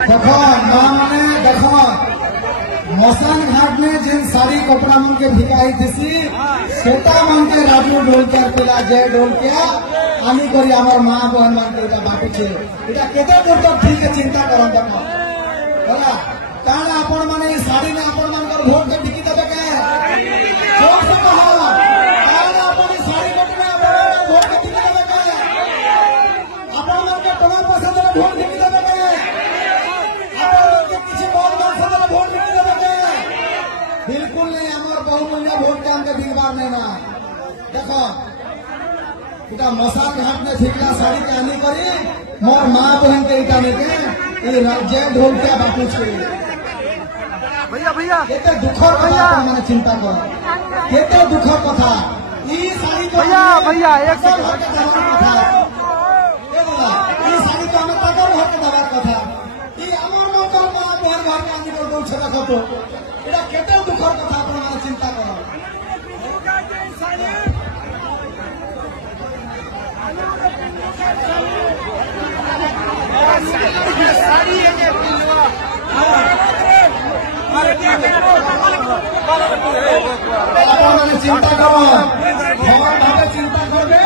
देखो माँ मैंने देखो मौसम घाट में जिन सारी कपड़ा मन के भिगाई थी सेटा मन के राजू ढोलकिया पिला जय ढोलकिया आनी करी आमर माँ बहन मान के बाटुचे इटा केते दूर तक ठीक है चिंता करन देखो होला काना आपण माने साड़ी ने आपण मान कर वोट के टिकी देबे के जोर से कहो काना आपण साड़ी वोट में वोट के टिकी देबे के आपण मान के टोला पसंद रे वोट टिकी देबे के बिल्कुल नहीं हमारे बहुमूल्य वोट का हमके बिगवार नहीं ना देखो इटा मसाल घाट में फिकला साड़ी के आनी करी मोर माँ बहन के इटा में के राज्य ढोल के बापू छे भैया भैया केते दुखर कथा माने चिंता करो केते दुखर कथा ई साड़ी तो भैया भैया एक सेकंड कथा ए बोला ई साड़ी तो हम तकर होके दवा कथा ई हमर मकर माँ बहन घर के आनी को बोल छला खतो एटा केते दुखर कथा आपण माने चिंता करो साड़ी के चिंता करो चिंता करबे